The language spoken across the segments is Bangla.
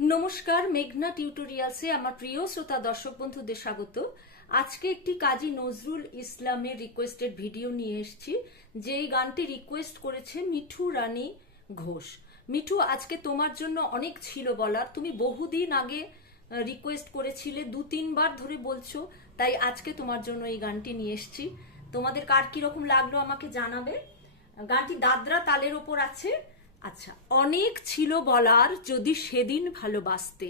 নমস্কার, মেঘনা টিউটোরিয়ালসে আমার প্রিয় শ্রোতা দর্শক বন্ধুদের স্বাগত। আজকে একটি কাজী নজরুল ইসলামের রিকোয়েস্টেড ভিডিও নিয়ে এসেছি। যেই গানটি রিকোয়েস্ট করেছে মিঠু রানী ঘোষ। মিঠু, আজকে তোমার জন্য অনেক ছিল বলার। তুমি বহুদিন আগে রিকোয়েস্ট করেছিলে, 2-3 বার ধরে বলছো, তাই আজকে তোমার জন্য এই গানটি নিয়ে এসেছি। তোমাদের কার কিরকম লাগলো আমাকে জানাবে। গানটি দাদরা তালের ওপর আছে। আচ্ছা, অনেক ছিল বলার যদি সেদিন ভালোবাসতে।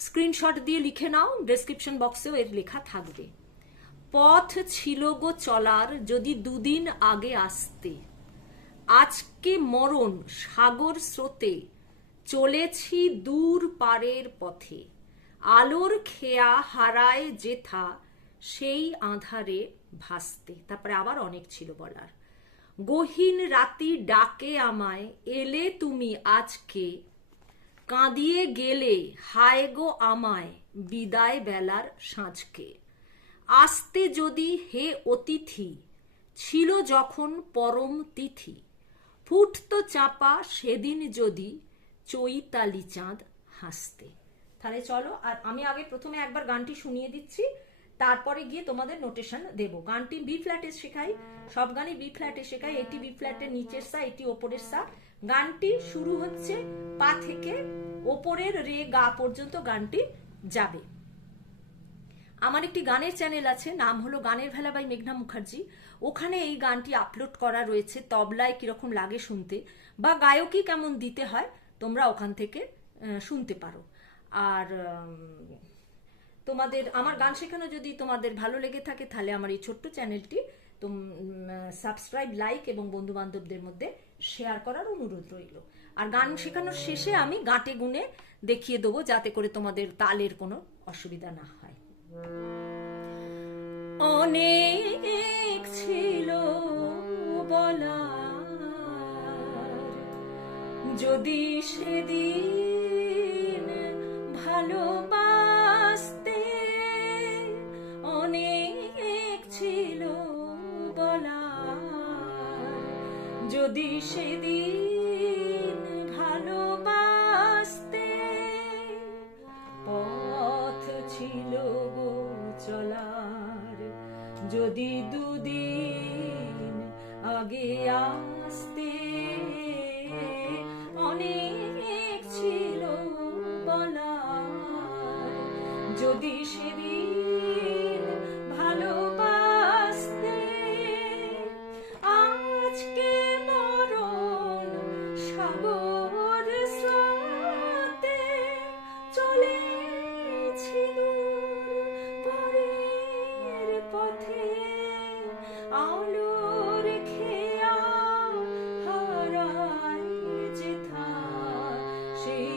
স্ক্রিনশট দিয়ে লিখে নাও, ডেসক্রিপশন বক্সেও এর লেখা থাকবে। পথ ছিল গো চলার যদি দুদিন আগে আসতে, আজকে মরণ সাগর স্রোতে চলেছি দূর পারের পথে, আলোর খেয়া হারায় যেথা সেই আঁধারে ভাসতে। তারপরে আবার অনেক ছিল বলার। গহীন রাতি ডাকে আমায় এলে তুমি আজকে, কাঁদিয়ে গেলে হায় গো আমায় বিদায় বেলার সাঁঝকে। আসতে যদি হে অতিথি ছিল যখন পরম তিথি, ফুটতো চাপা সেদিন যদি চৈতালি চাঁদ হাসতে। তাহলে চলো, আর আমি আগে প্রথমে একবার গানটি শুনিয়ে দিচ্ছি, তারপরে গিয়ে তোমাদের নোটেশন দেব। গানটি বি ফ্ল্যাটে শেখাই, সব গানই বি ফ্ল্যাটে শেখাই। এটি বি ফ্ল্যাটের নিচের সা, এটি ওপরের সা। গানটি শুরু হচ্ছে পা থেকে, ওপরের রে গা পর্যন্ত গানটি যাবে। আমার একটি গানের চ্যানেল আছে, নাম হলো গানের ভেলা বাই মেঘনা মুখার্জি। ওখানে এই গানটি আপলোড করা রয়েছে। তবলায় কিরকম লাগে শুনতে বা গায়কী কেমন দিতে হয় তোমরা ওখান থেকে শুনতে পারো। আর তোমাদের আমার গান শেখানো যদি তোমাদের ভালো লেগে থাকে তাহলে আমার এই ছোট্ট চ্যানেলটি সাবস্ক্রাইব, লাইক এবং বন্ধু বান্ধবদের মধ্যে শেয়ার করার অনুরোধ রইল। আর গান শেখানোর শেষে আমি গাঁটে গুনে দেখিয়ে দেবো, যাতে করে তোমাদের তালের কোনো অসুবিধা না হয়। অনেক ছিল বলার যদি সেদিন ভালোবাসতে, অনেক ছিল বলার যদি সেদিন ভালোবাসতে, পথ ছিল গো চলার যদি দুদিন আগে আসতে, অনেক ছিল বলার যদি সেদিন ভালোবাসতে, আজকে মরণ সাগর স্রোতে চলেছি দূর পারের পথে, আলোর খেয়া হারায় যেথা সেই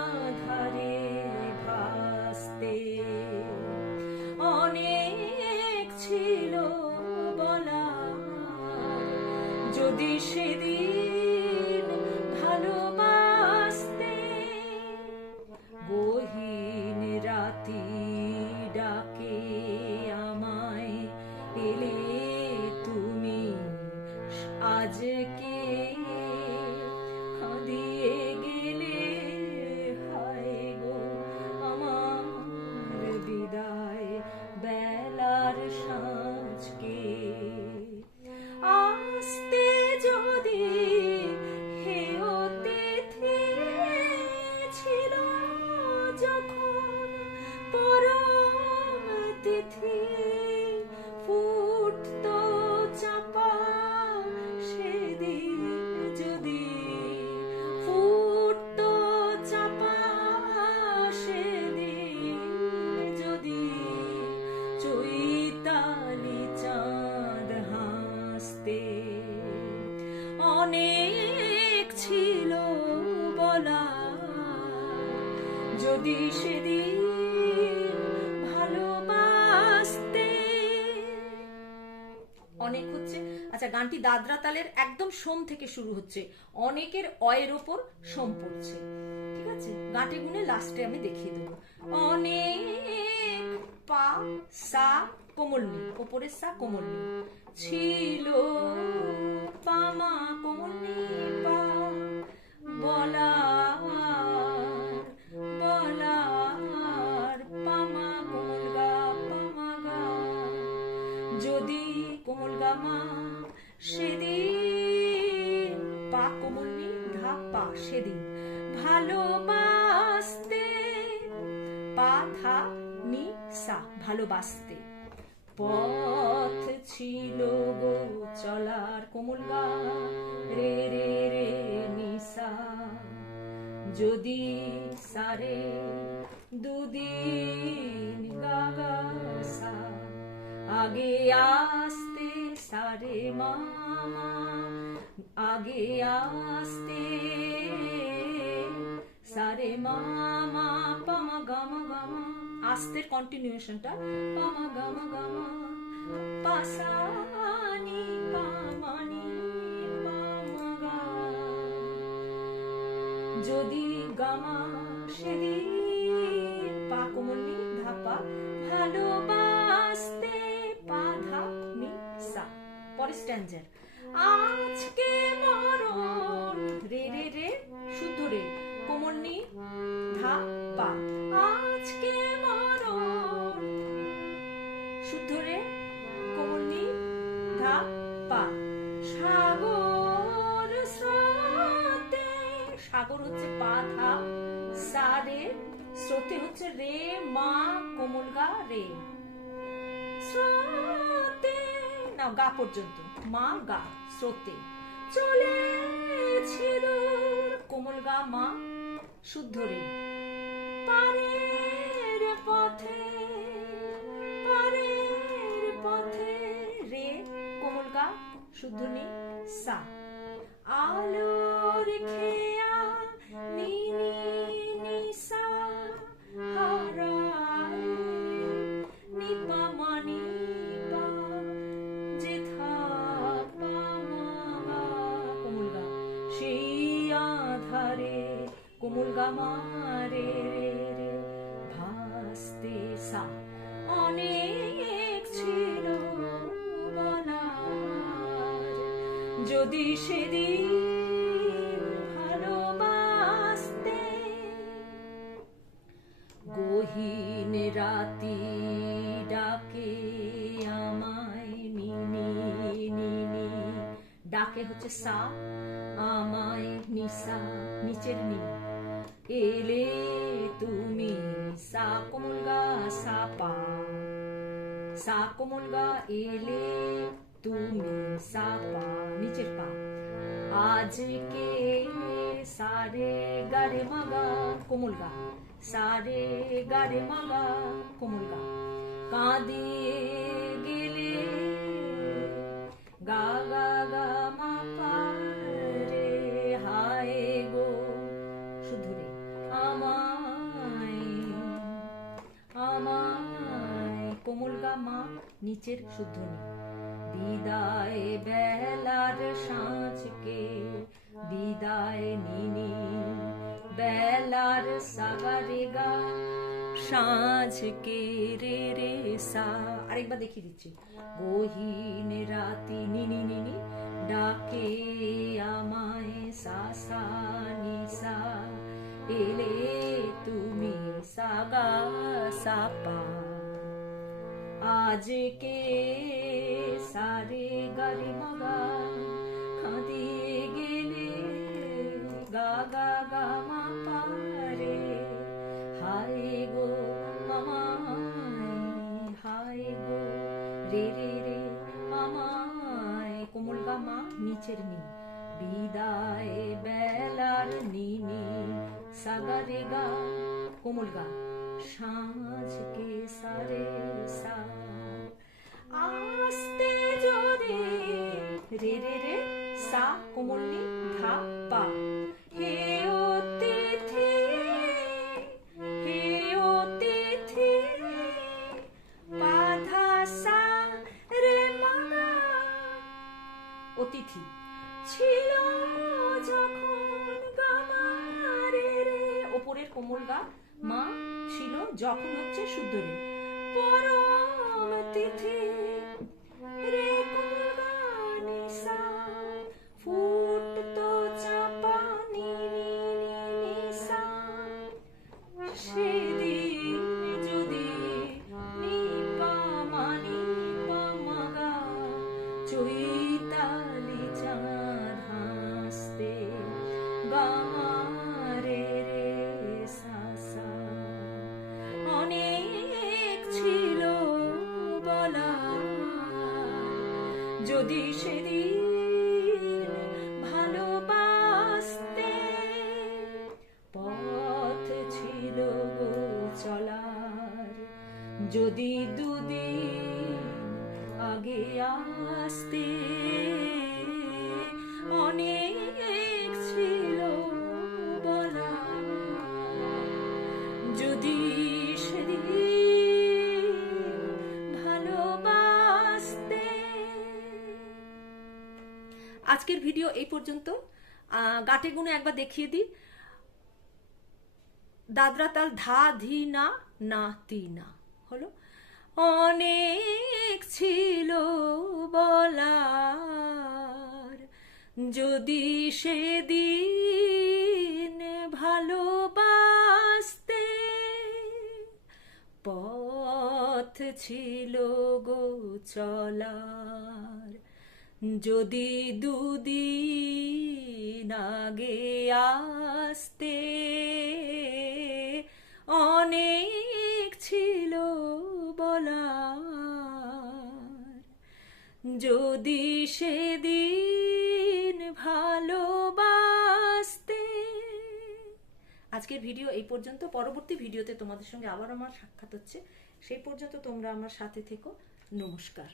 আঁধারে ভাসতে, অনেক ছিল বলার যদি সেদিন ভালোবাসতে। গহীন রাতি ডাকে আমায় এলে তুমি আজকে, কাঁদিয়ে গেলে হায় গো আমার বিদায় বেলার সাঁঝকে। আসতে যদি হে অতিথি ছিল যখন পরম তিথি, ফুটতো চাপা সেদিন যদি, ফুটতো চাপা সেদিন যদি চৈতালি চাঁদ হাসতে, অনেক ছিল বলার যদি সেদিন ভালোবাসতে। অনেক হচ্ছে। আচ্ছা, গানটি দাদরা তালের একদম সোম থেকে শুরু হচ্ছে, অনেকের অয়ের ওপর সোম পড়ছে। ঠিক আছে, গাঁটে গুনে লাস্টে আমি দেখিয়ে দেবো। অনেক পা সা কোমল নি, ওপরের সা কোমল নি, ছিল পামা কোমল নি পা, বলার সেদিন ভালোবাসতে, পা ধা নি সা, ভালোবাসতে। পথ ছিল গো চলার, কোমল গা রে রে রে নিসা, যদি সারে দুদিন গা গা সা, আগে আসতে সারে মামা, আগে আসতে সারে মামা, পামা gamma gamma, আস্তের কন্টিনিউশনটা পামা gamma gamma, পাসানি Pamani পামা গা, যদি গামা সেদিন, পা কোমল নি ধাপা, ভালোবাসতে, পা ধা নি সা। পরের স্ট্যান্জার, আজকে মরণ রে রে রে শুদ্ধ রে, কোমল নি ধা পা, আজকে মরণ শুদ্ধ রে, কোমল নি ধা পা, সাগর স্রোতে, সাগর হচ্ছে পা ধা সা রে, স্রোতে হচ্ছে রে মা কোমল গা রে, স্রোতে না গা পর্যন্ত, মা গা স্রোতে, চলেছি দূর কোমল গা মা শুদ্ধ রে, পারের পথে, পারের পথে রে কোমল গা শুদ্ধ নি সা, আলোর খেয়া নি নি নি সা, হারায় নি পা মা নি পা, যেথা পা মা গা কোমল গা, সেই আধারে কোমল গা মা রে রে রে, ভাসতে সা, অনেক ছিল বলার, যদি সেদিন ভালোবাসতে, গহীন রাতি ডাকে আমায় নিনি নিনি, ডাকে হচ্ছে সা, আমায় নিসা নিচের নি, এলে তুমি সা কোমল গা সা পা, সা কোমল গা এলে তুমি সা পা নিচের পা, আজকে সারে গারে মাগা কোমল গা, সারে গারে মাগা কোমল গা, কাঁদিয়ে গেলে গা গা গা মা পা রে, হায় গো শুদ্ধ রে, আমায় আমায় কোমল গা মা নিচের শুদ্ধ নি, বিদায় বেলার সাঁঝকে, বিদায় নিনি বেলার সাগারে গা, সাঁঝকে রে রে সা, আরেকবার দেখিয়ে দিচ্ছি, গহীন রাতি নিনি নিনি ডাকে আমায় সা সা নি সা, এলে তুমি সাগা সা পা, আজকে সারে গারে মাগা, কাঁদিয়ে গেলে গা গা গা মা পা রে, হায় গো আমায়, হায় গো রে রে রে আমায় কোমল গা মা নিচের নি, বিদায় বেলার নিনি সাগা রে গা কোমল গা, সাঁঝকে সারে সা, আস্তে জোরে রে রে রে সা কোমল নি ধা পা, হে অতিথি, হে অতিথি, পা ধা সা রে মাগা, অতিথি ছিল যখন গামা রে রে, ওপরের কোমল গা মা ছিল, যখন হচ্ছে শুদ্ধ রে, পরম তিথি রে কোমল গা নি সা, ফুটতো চাপা নি নি সা, সেদিন যদি নি পা মা নি পা মা গা, চৈতালি চাঁদ হাসতে গামা যদি সেদিন ভালোবাসতে পথ ছিল গো চলার, যদি দুদিন আগে আসতে অনেক ছিল বলা, যদি সেদিন ভালোবাসতে। আজকের ভিডিও এই পর্যন্ত। গাটে গুনে একবার দেখিয়ে দিই। দাদরা তাল ধা ধি না না তি না হলো। অনেক ছিল বলার, যদি সেদিন ভালোবাসতে পথ ছিল গো চলার, যদি দুদিন আগে আসতে অনেক ছিল বলার, যদি সেদিন ভালোবাসতে। আজকের ভিডিও এই পর্যন্ত। পরবর্তী ভিডিওতে তোমাদের সঙ্গে আবার আমার সাক্ষাৎ হচ্ছে। সেই পর্যন্ত তোমরা আমার সাথে থেকো। নমস্কার।